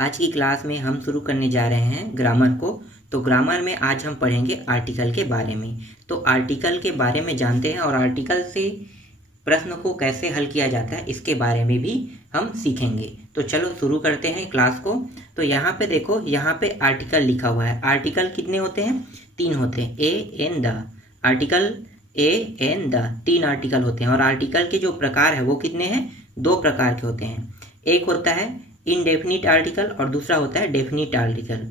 आज की क्लास में हम शुरू करने जा रहे हैं ग्रामर को। तो ग्रामर में आज हम पढ़ेंगे आर्टिकल के बारे में। तो आर्टिकल के बारे में जानते हैं और आर्टिकल से प्रश्न को कैसे हल किया जाता है इसके बारे में भी हम सीखेंगे। तो चलो शुरू करते हैं क्लास को। तो यहाँ पे देखो, यहाँ पे आर्टिकल लिखा हुआ है। आर्टिकल कितने होते हैं? 3 होते हैं। A an the article, a an the 3 article होते हैं। और आर्टिकल के जो प्रकार है वो कितने हैं? 2 प्रकार के होते हैं। एक होता है इनडेफिनिट आर्टिकल और दूसरा होता है डेफिनिट आर्टिकल।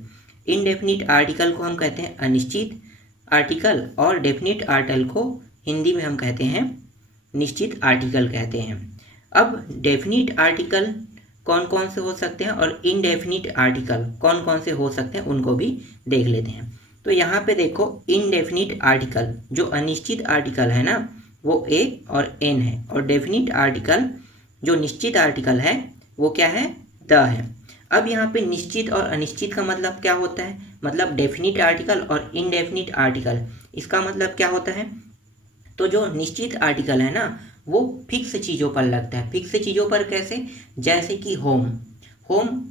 इनडेफिनिट आर्टिकल को हम कहते हैं अनिश्चित आर्टिकल और डेफिनिट आर्टिकल को हिंदी में हम कहते हैं निश्चित आर्टिकल कहते हैं। अब डेफिनिट आर्टिकल कौन कौन से हो सकते हैं और इनडेफिनिट आर्टिकल कौन कौन से हो सकते हैं उनको भी देख लेते हैं। तो यहाँ पे देखो, इनडेफिनिट आर्टिकल जो अनिश्चित आर्टिकल है ना, वो ए और एन है। और डेफिनिट आर्टिकल जो निश्चित आर्टिकल है वो क्या है? द है। अब यहाँ पे निश्चित और अनिश्चित का मतलब क्या होता है? मतलब डेफिनिट आर्टिकल और इनडेफिनिट आर्टिकल, इसका मतलब क्या होता है? तो जो निश्चित आर्टिकल है ना, वो फिक्स चीज़ों पर लगता है। फिक्स चीज़ों पर कैसे? जैसे कि होम। होम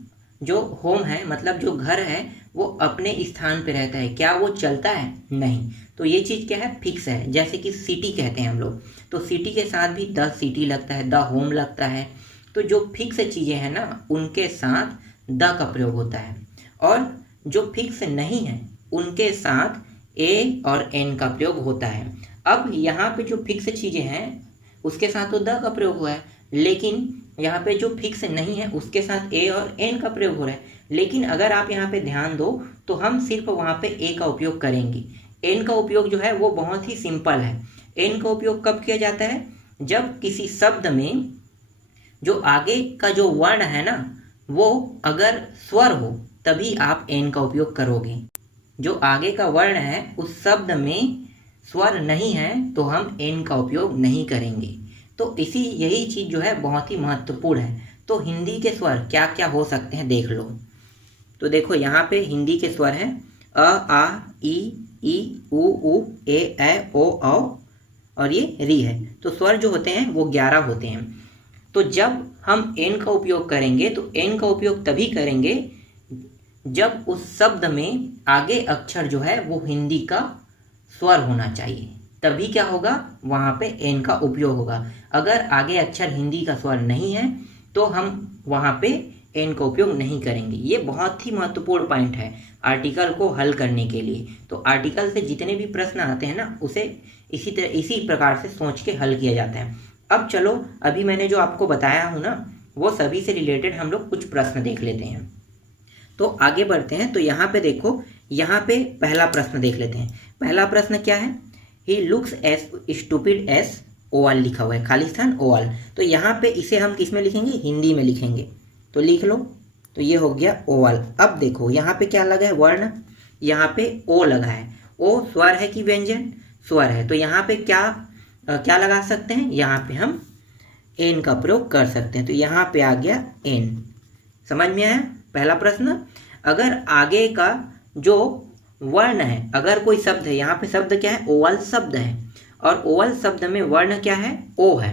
जो होम है मतलब जो घर है वो अपने स्थान पे रहता है। क्या वो चलता है? नहीं। तो ये चीज़ क्या है? फिक्स है। जैसे कि सिटी कहते हैं हम लोग, तो सिटी के साथ भी द सिटी लगता है, द होम लगता है। तो जो फिक्स चीज़ें हैं ना, उनके साथ द का प्रयोग होता है। और जो फिक्स नहीं है उनके साथ ए और एन का प्रयोग होता है। अब यहाँ पे जो फिक्स चीज़ें हैं उसके साथ तो द का प्रयोग हुआ है, लेकिन यहाँ पे जो फिक्स नहीं है उसके साथ ए और एन का प्रयोग हो रहा है। लेकिन अगर आप यहाँ पे ध्यान दो तो हम सिर्फ वहाँ पे ए का उपयोग करेंगे। एन का उपयोग जो है वो बहुत ही सिंपल है। एन का उपयोग कब किया जाता है? जब किसी शब्द में जो आगे का जो वर्ण है ना, वो अगर स्वर हो तभी आप एन का उपयोग करोगे। जो आगे का वर्ण है उस शब्द में स्वर नहीं है तो हम एन का उपयोग नहीं करेंगे। तो यही चीज़ जो है बहुत ही महत्वपूर्ण है। तो हिंदी के स्वर क्या क्या हो सकते हैं देख लो। तो देखो, यहाँ पे हिंदी के स्वर हैं अ, आ, ई, उ, ए, ओ, और ये री है। तो स्वर जो होते हैं वो 11 होते हैं। तो जब हम एन का उपयोग करेंगे तो एन का उपयोग तभी करेंगे जब उस शब्द में आगे अक्षर जो है वो हिंदी का स्वर होना चाहिए, तभी क्या होगा? वहाँ पे एन का उपयोग होगा। अगर आगे अक्षर हिंदी का स्वर नहीं है तो हम वहाँ पे एन का उपयोग नहीं करेंगे। ये बहुत ही महत्वपूर्ण पॉइंट है आर्टिकल को हल करने के लिए। तो आर्टिकल से जितने भी प्रश्न आते हैं ना, उसे इसी प्रकार से सोच के हल किया जाता है। अब चलो, अभी मैंने जो आपको बताया हूँ ना, वो सभी से रिलेटेड हम लोग कुछ प्रश्न देख लेते हैं। तो आगे बढ़ते हैं। तो यहाँ पे देखो, यहाँ पे पहला प्रश्न देख लेते हैं। पहला प्रश्न क्या है? He looks S stupid S Oval लिखा हुआ है, खाली स्थान ओवल। तो यहाँ पे इसे हम किस में लिखेंगे? हिंदी में लिखेंगे। तो लिख लो। तो ये हो गया ओवल। अब देखो यहाँ पे क्या लगा है? वर्ण। यहाँ पे ओ लगा है। ओ स्वर है कि व्यंजन? स्वर है। तो यहाँ पे क्या लगा सकते हैं? यहाँ पे हम एन का प्रयोग कर सकते हैं। तो यहाँ पे आ गया एन। समझ में आया पहला प्रश्न? अगर आगे का जो वर्ण है, अगर कोई शब्द है, यहाँ पे शब्द क्या है? ओवल शब्द है। और ओवल शब्द में वर्ण क्या है? ओ है।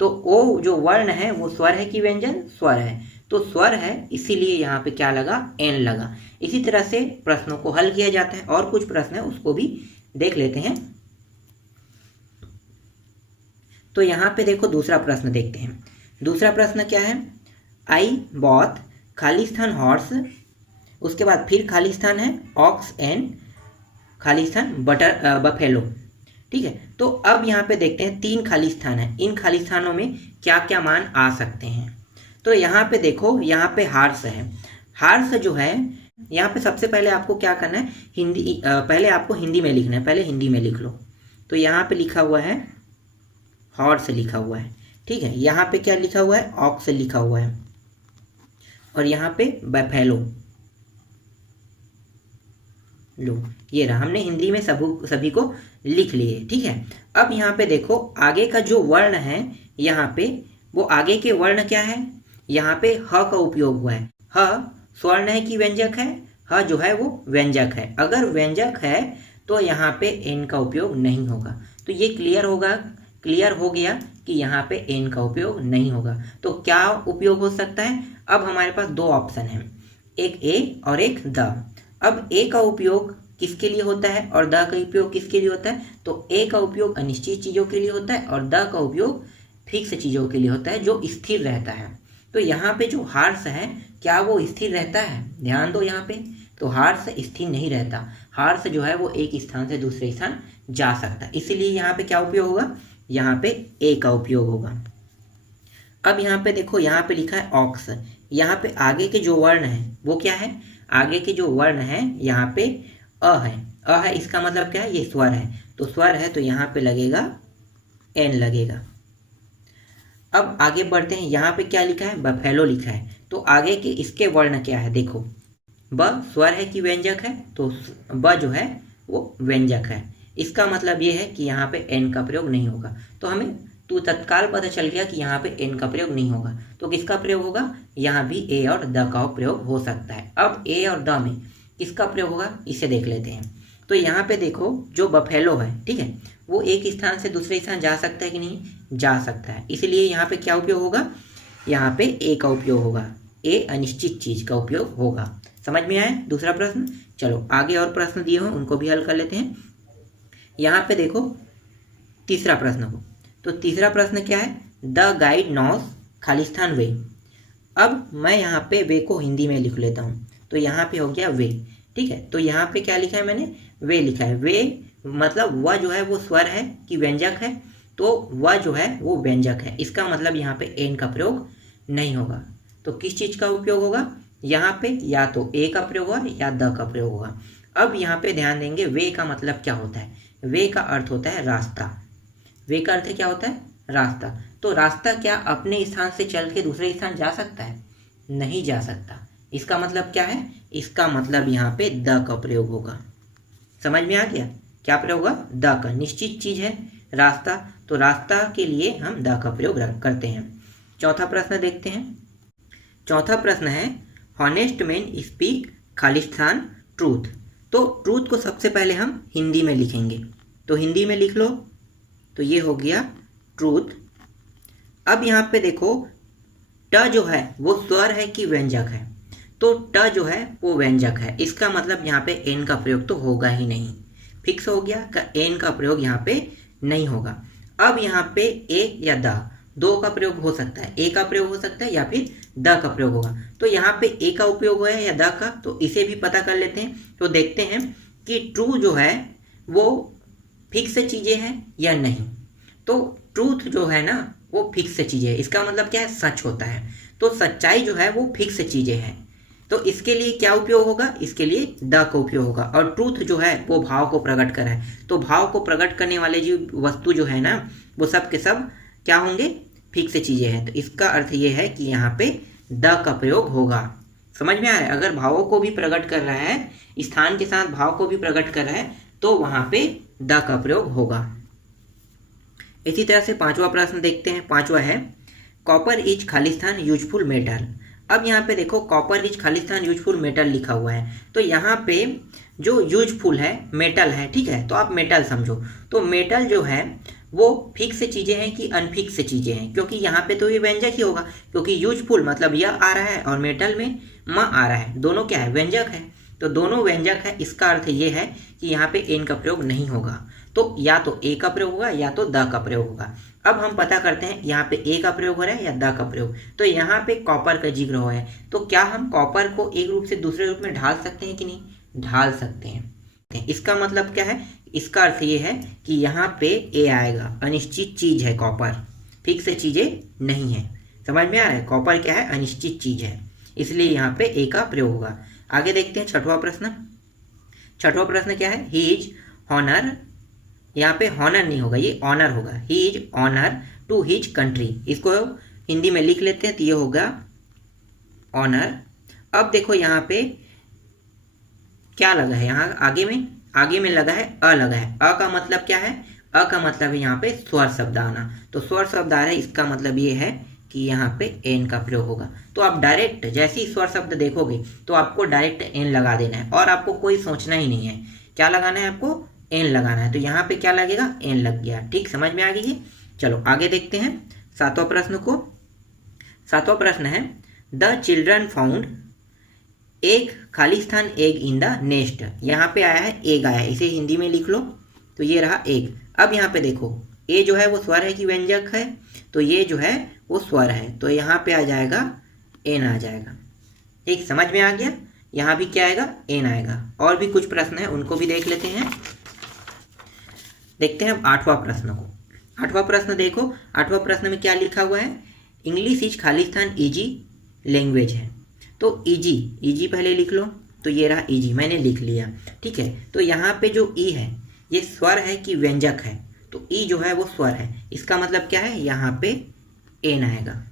तो ओ जो वर्ण है वो स्वर है कि व्यंजन? स्वर है। तो स्वर है, इसीलिए यहाँ पे क्या लगा? एन लगा। इसी तरह से प्रश्नों को हल किया जाता है। और कुछ प्रश्न है उसको भी देख लेते हैं। तो यहाँ पे देखो, दूसरा प्रश्न देखते हैं। दूसरा प्रश्न क्या है? आई बॉथ खाली स्थान हॉर्स, उसके बाद फिर खाली स्थान है ऑक्स एंड खाली स्थान बफेलो। ठीक है। तो अब यहाँ पे देखते हैं 3 खाली स्थान है। इन खाली स्थानों में क्या क्या मान आ सकते हैं? तो यहाँ पे देखो, यहाँ पे हार्स है। हार्स जो है, यहाँ पे सबसे पहले आपको क्या करना है? पहले आपको हिंदी में लिखना है। पहले हिंदी में लिख लो। तो यहाँ पे लिखा हुआ है हॉर्स लिखा हुआ है। ठीक है। यहाँ पे क्या लिखा हुआ है? ऑक्स लिखा हुआ है। और यहाँ पे बफेलो। लो, ये रहा, हमने हिंदी में सभी को लिख लिए। ठीक है। अब यहाँ पे देखो, आगे का जो वर्ण है यहाँ पे, वो आगे के वर्ण क्या है? यहाँ पे ह का उपयोग हुआ है। ह स्वर्ण है कि व्यंजक है? ह जो है वो व्यंजक है। अगर व्यंजक है तो यहाँ पे एन का उपयोग नहीं होगा। तो ये क्लियर हो गया कि यहाँ पे एन का उपयोग नहीं होगा। तो क्या उपयोग हो सकता है? अब हमारे पास 2 ऑप्शन हैं। एक ए और एक द। अब ए का उपयोग किसके लिए होता है और द का उपयोग किसके लिए होता है? तो ए का उपयोग अनिश्चित चीज़ों के लिए होता है और द का उपयोग फिक्स चीज़ों के लिए होता है जो स्थिर रहता है। तो यहाँ पे जो हार्स है क्या वो स्थिर रहता है? ध्यान दो यहाँ पे, तो हार्स स्थिर नहीं रहता। हार्स जो है वो एक स्थान से दूसरे स्थान जा सकता है, इसीलिए यहाँ पे क्या उपयोग होगा? यहाँ पे ए का उपयोग होगा। अब यहाँ पे देखो, यहाँ पे लिखा है ऑक्स। यहाँ पे आगे के जो वर्ण है वो क्या है? आगे के जो वर्ण है यहाँ पे अ है। अ है, इसका मतलब क्या है? ये स्वर है, तो स्वर है तो यहाँ पे लगेगा एन लगेगा। अब आगे बढ़ते हैं, यहाँ पे क्या लिखा है? बफेलो लिखा है। तो आगे के इसके वर्ण क्या है? देखो, ब स्वर है कि व्यंजक है? तो ब जो है वो व्यंजक है। इसका मतलब ये है कि यहाँ पे एन का प्रयोग नहीं होगा। तो हमें तो तत्काल पता चल गया कि यहाँ पे एन का प्रयोग नहीं होगा। तो किसका प्रयोग होगा? यहाँ भी ए और द का प्रयोग हो सकता है। अब ए और द में किसका प्रयोग होगा इसे देख लेते हैं। तो यहाँ पे देखो, जो बफेलो है, ठीक है, वो एक स्थान से दूसरे स्थान जा सकता है कि नहीं? जा सकता है, इसलिए यहाँ पे क्या उपयोग होगा? यहाँ पे ए का उपयोग होगा। ए अनिश्चित चीज का उपयोग होगा। समझ में आया दूसरा प्रश्न? चलो आगे और प्रश्न दिए हो उनको भी हल कर लेते हैं। यहाँ पे देखो तीसरा प्रश्न को, तो तीसरा प्रश्न क्या है? द गाइड नॉस खालिस्तान वे। अब मैं यहाँ पे वे को हिंदी में लिख लेता हूँ। तो यहाँ पे हो गया वे, ठीक है। तो यहाँ पे क्या लिखा है मैंने? वे लिखा है। वे मतलब वह जो है वो स्वर है कि व्यंजक है? तो वह जो है वो व्यंजक है, इसका मतलब यहाँ पे एन का प्रयोग नहीं होगा। तो किस चीज़ का उपयोग होगा? यहाँ पे या तो ए का प्रयोग होगा या द का प्रयोग होगा। अब यहाँ पे ध्यान देंगे, वे का मतलब क्या होता है? वे का अर्थ होता है रास्ता। वे का अर्थ क्या होता है? रास्ता। तो रास्ता क्या अपने स्थान से चल के दूसरे स्थान जा सकता है? नहीं जा सकता। इसका मतलब क्या है? इसका मतलब यहाँ पे द का प्रयोग होगा। समझ में आ गया? क्या प्रयोग होगा? द का। निश्चित चीज है रास्ता, तो रास्ता के लिए हम द का प्रयोग करते हैं। चौथा प्रश्न देखते हैं। चौथा प्रश्न है, honest man speak Khalistan truth. तो ट्रूथ को सबसे पहले हम हिंदी में लिखेंगे, तो हिंदी में लिख लो। तो ये हो गया ट्रूथ। अब यहाँ पे देखो, ट जो है वो स्वर है कि व्यंजक है? तो ट जो है वो व्यंजक है, इसका मतलब यहाँ पे एन का प्रयोग तो होगा ही नहीं। फिक्स हो गया का एन का प्रयोग यहाँ पे नहीं होगा। अब यहाँ पे ए या द, दो का प्रयोग हो सकता है। ए का प्रयोग हो सकता है या फिर द का प्रयोग होगा। तो यहाँ पे ए का उपयोग हुआ है या द का, तो इसे भी पता कर लेते हैं। तो देखते हैं कि ट्रू जो है वो फिक्स चीज़ें हैं या नहीं। तो ट्रूथ जो है ना वो फिक्स चीज़ें है, इसका मतलब क्या है? सच होता है। तो सच्चाई जो है वो फिक्स चीज़ें हैं, तो इसके लिए क्या उपयोग होगा? इसके लिए द का उपयोग होगा। और ट्रूथ जो है वो भाव को प्रकट कर है, तो भाव को प्रकट करने वाले जो वस्तु जो है ना वो सब के सब क्या होंगे? फिक्स चीज़ें हैं। तो इसका अर्थ ये है कि यहाँ पे द का प्रयोग होगा। समझ में आ रहा है? अगर भावों को भी प्रकट कर रहा है, स्थान के साथ भाव को भी प्रकट कर रहा है, तो वहाँ पे द का प्रयोग होगा। इसी तरह से पांचवा प्रश्न देखते हैं। पांचवा है, copper is Khalistan useful metal. अब यहाँ पे देखो, copper is Khalistan useful metal लिखा हुआ है, तो यहाँ पे जो यूजफुल है मेटल है, ठीक है, तो आप मेटल समझो। तो मेटल जो है वो फिक्स चीज़ें हैं कि अनफिक्स चीज़ें हैं? क्योंकि यहाँ पे तो ये व्यंजक ही होगा, क्योंकि यूजफुल मतलब यह आ रहा है और मेटल में म आ रहा है, दोनों क्या है? व्यंजक है। तो दोनों व्यंजक है, इसका अर्थ ये है कि यहाँ पे एन का प्रयोग नहीं होगा। तो या तो ए का प्रयोग होगा या तो द का प्रयोग होगा। अब हम पता करते हैं यहाँ पे ए का प्रयोग हो रहा है या द का प्रयोग। तो यहाँ पे कॉपर का जिक्र हुआ है, तो क्या हम कॉपर को एक रूप से दूसरे रूप में ढाल सकते हैं कि नहीं? ढाल सकते हैं। इसका मतलब क्या है? इसका अर्थ ये है कि यहाँ पे ए आएगा। अनिश्चित चीज है कॉपर, फिक्स चीजें नहीं है। समझ में आ रहा है? कॉपर क्या है? अनिश्चित चीज है, इसलिए यहाँ पे ए का प्रयोग होगा। आगे देखते हैं छठवां प्रश्न। छठवां प्रश्न क्या है? He is honour. यहाँ पे हॉनर नहीं होगा, ये ऑनर होगा। He is honour to his country. इसको हिंदी में लिख लेते हैं, तो ये होगा ऑनर। अब देखो यहाँ पे क्या लगा है? यहाँ आगे में लगा है अ लगा है। अ का मतलब क्या है? अ का मतलब है यहाँ पे स्वर शब्द आना। तो स्वर शब्द आ रहा है, इसका मतलब ये है कि यहाँ पे एन का प्रयोग होगा। तो आप डायरेक्ट जैसे ही स्वर शब्द देखोगे तो आपको डायरेक्ट एन लगा देना है, और आपको कोई सोचना ही नहीं है। क्या लगाना है आपको? एन लगाना है। तो यहाँ पे क्या लगेगा? एन लग गया। ठीक, समझ में आ गई है? चलो आगे देखते हैं सातवां प्रश्न को। सातवां प्रश्न है, द चिल्ड्रन फाउंड एक खाली स्थान एग इन द नेस्ट, यहाँ पे आया है एग आया है, इसे हिंदी में लिख लो। तो ये रहा एग। अब यहाँ पे देखो ए जो है वो स्वर है कि व्यंजक है, तो ये जो है वो स्वर है, तो यहाँ पे आ जाएगा एन आ जाएगा। ठीक, समझ में आ गया। यहाँ भी क्या आएगा, एन आएगा। और भी कुछ प्रश्न है उनको भी देख लेते हैं। देखते हैं अब 8वां प्रश्न को। 8वां प्रश्न देखो, 8वां प्रश्न में क्या लिखा हुआ है, इंग्लिश इज खाली स्थान इजी लैंग्वेज है। तो इजी पहले लिख लो, तो ये रहा इजी, मैंने लिख लिया। ठीक है, तो यहाँ पे जो ई है ये स्वर है कि व्यंजक है, तो ई जो है वो स्वर है, इसका मतलब क्या है, यहाँ पे एन आएगा।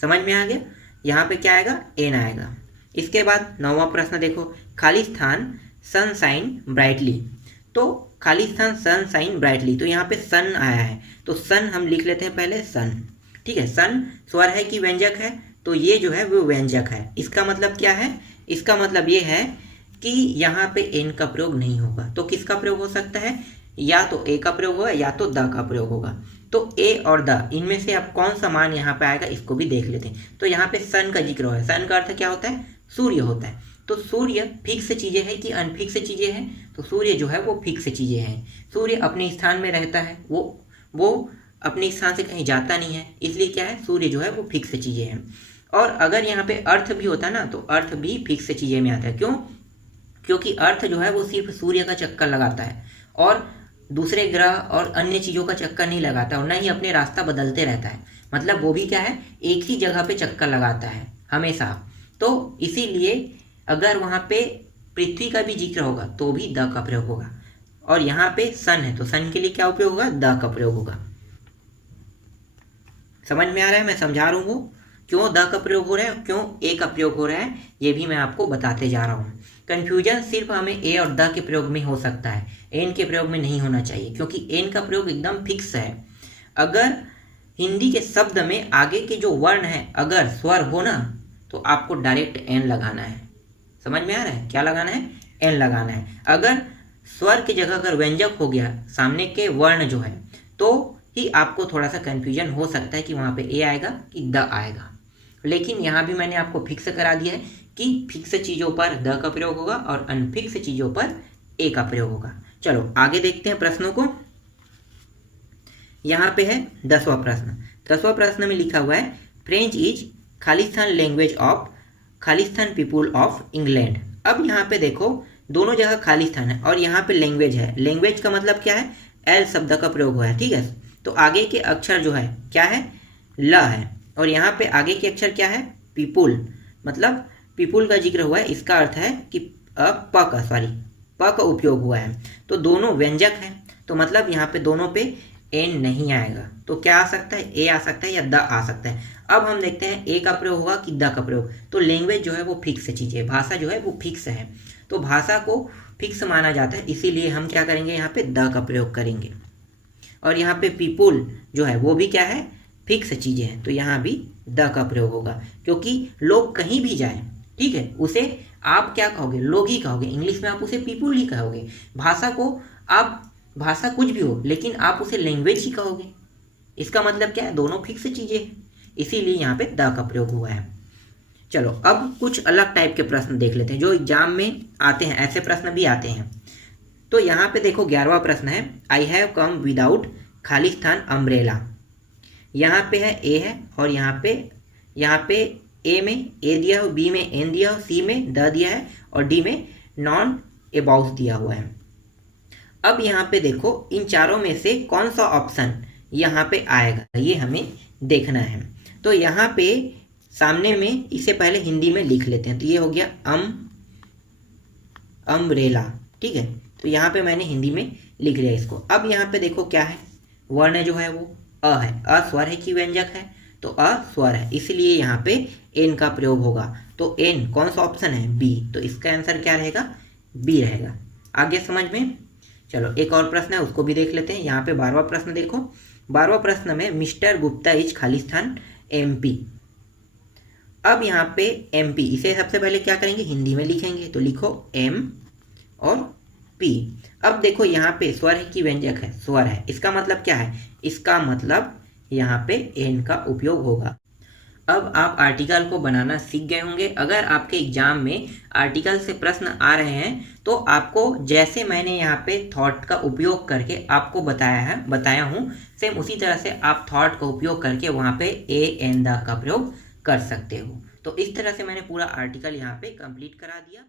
समझ में आ गया, यहाँ पे क्या आएगा, एन आएगा। इसके बाद 9वां प्रश्न देखो, खाली स्थान सनशाइन ब्राइटली। तो खाली स्थान सनशाइन ब्राइटली, तो यहाँ पे सन आया है, तो सन हम लिख लेते हैं पहले सन। ठीक है, सन स्वर है कि व्यंजक है, तो ये जो है वो व्यंजक है। इसका मतलब क्या है, इसका मतलब ये है कि यहाँ पे एन का प्रयोग नहीं होगा। तो किसका प्रयोग हो सकता है, या तो ए का प्रयोग होगा या तो द का प्रयोग होगा। तो ए और द इनमें से अब कौन सा मान यहाँ पे आएगा, इसको भी देख लेते हैं। तो यहाँ पे सन का जिक्र है, सन का अर्थ क्या होता है, सूर्य होता है। तो सूर्य फिक्स चीज़ें हैं कि अनफिक्स चीज़ें हैं, तो सूर्य जो है वो फिक्स चीज़ें हैं। सूर्य अपने स्थान में रहता है, वो अपने स्थान से कहीं जाता नहीं है, इसलिए क्या है, सूर्य जो है वो फिक्स चीज़ें हैं। और अगर यहाँ पे अर्थ भी होता है ना, तो अर्थ भी फिक्स चीज़ें में आता है। क्यों, क्योंकि अर्थ जो है वो सिर्फ सूर्य का चक्कर लगाता है और दूसरे ग्रह और अन्य चीज़ों का चक्कर नहीं लगाता, और ना ही अपने रास्ता बदलते रहता है। मतलब वो भी क्या है, एक ही जगह पे चक्कर लगाता है हमेशा। तो इसीलिए अगर वहाँ पे पृथ्वी का भी जिक्र होगा तो भी द का प्रयोग होगा, और यहाँ पे सन है तो सन के लिए क्या उपयोग होगा, द का प्रयोग होगा। समझ में आ रहा है, मैं समझा रहा हूँ क्यों द का प्रयोग हो रहा है, क्यों ए का प्रयोग हो रहा है, ये भी मैं आपको बताते जा रहा हूँ। कन्फ्यूजन सिर्फ हमें ए और द के प्रयोग में हो सकता है, एन के प्रयोग में नहीं होना चाहिए, क्योंकि एन का प्रयोग एकदम फिक्स है। अगर हिंदी के शब्द में आगे के जो वर्ण है अगर स्वर हो ना, तो आपको डायरेक्ट एन लगाना है। समझ में आ रहा है, क्या लगाना है, एन लगाना है। अगर स्वर की जगह अगर व्यंजक हो गया सामने के वर्ण जो है, तो ही आपको थोड़ा सा कन्फ्यूजन हो सकता है कि वहाँ पे ए आएगा कि द आएगा। लेकिन यहाँ भी मैंने आपको फिक्स करा दिया है कि फिक्स चीज़ों पर द का प्रयोग होगा और अनफिक्स चीज़ों पर ए का प्रयोग होगा। चलो आगे देखते हैं प्रश्नों को। यहाँ पे है 10वां प्रश्न। 10वां प्रश्न में लिखा हुआ है, French is Khalistan language of Khalistan people of England. अब यहाँ पे देखो दोनों जगह खालिस्तान है और यहाँ पे लैंग्वेज है। लैंग्वेज का मतलब क्या है, एल शब्द का प्रयोग हुआ है। ठीक है, तो आगे के अक्षर जो है क्या है, ल है, और यहाँ पे आगे के अक्षर क्या है, पीपुल, मतलब पीपुल का जिक्र हुआ है। इसका अर्थ है कि प का उपयोग हुआ है, तो दोनों व्यंजक हैं, तो मतलब यहाँ पे दोनों पे एन नहीं आएगा। तो क्या आ सकता है, ए आ सकता है या द आ सकता है। अब हम देखते हैं ए का प्रयोग होगा कि द का प्रयोग। तो लैंग्वेज जो है वो फिक्स चीज़ है, भाषा जो है वो फिक्स है, तो भाषा को फिक्स माना जाता है, इसीलिए हम क्या करेंगे, यहाँ पे द का प्रयोग करेंगे। और यहाँ पे पीपुल जो है वो भी क्या है, फिक्स चीज़ें हैं, तो यहाँ भी द का प्रयोग होगा, क्योंकि लोग कहीं भी जाएं, ठीक है, उसे आप क्या कहोगे, लोग ही कहोगे। इंग्लिश में आप उसे पीपुल ही कहोगे। भाषा को आप, भाषा कुछ भी हो लेकिन आप उसे लैंग्वेज ही कहोगे। इसका मतलब क्या है, दोनों फिक्स चीज़ें हैं, इसीलिए यहाँ पे द का प्रयोग हुआ है। चलो अब कुछ अलग टाइप के प्रश्न देख लेते हैं जो एग्जाम में आते हैं, ऐसे प्रश्न भी आते हैं। तो यहाँ पे देखो 11वां प्रश्न है, I have come without Khalistan umbrella. यहाँ पे है ए है, और यहाँ पे ए में ए दिया हो, बी में एन दिया हो, सी में द दिया है, और डी में नॉन एबाउस दिया हुआ है। अब यहाँ पे देखो इन चारों में से कौन सा ऑप्शन यहाँ पे आएगा, ये हमें देखना है। तो यहाँ पे सामने में इसे पहले हिंदी में लिख लेते हैं, तो ये हो गया अम्ब्रेला। ठीक है, तो यहाँ पे मैंने हिंदी में लिख लिया इसको। अब यहाँ पे देखो क्या है, वर्ण जो है वो अ है, अ स्वर है कि व्यंजक है, तो अ स्वर है, इसलिए यहाँ पे एन का प्रयोग होगा। तो एन कौन सा ऑप्शन है, बी, तो इसका आंसर क्या रहेगा, बी रहेगा। आगे समझ में। चलो एक और प्रश्न है उसको भी देख लेते हैं। यहाँ पे 12वां प्रश्न देखो, 12वां प्रश्न में mister Gupta is Khalistan MP. अब यहाँ पे एमपी, इसे सबसे पहले क्या करेंगे, हिंदी में लिखेंगे, तो लिखो एम और पी। अब देखो यहाँ पे स्वर है कि व्यंजक है, स्वर है, इसका मतलब क्या है, इसका मतलब यहाँ पे एन का उपयोग होगा। अब आप आर्टिकल को बनाना सीख गए होंगे। अगर आपके एग्जाम में आर्टिकल से प्रश्न आ रहे हैं तो आपको, जैसे मैंने यहाँ पे थॉट का उपयोग करके आपको बताया हूँ, सेम उसी तरह से आप थॉट का उपयोग करके वहाँ पे ए एंड द का प्रयोग कर सकते हो। तो इस तरह से मैंने पूरा आर्टिकल यहाँ पे कंप्लीट करा दिया।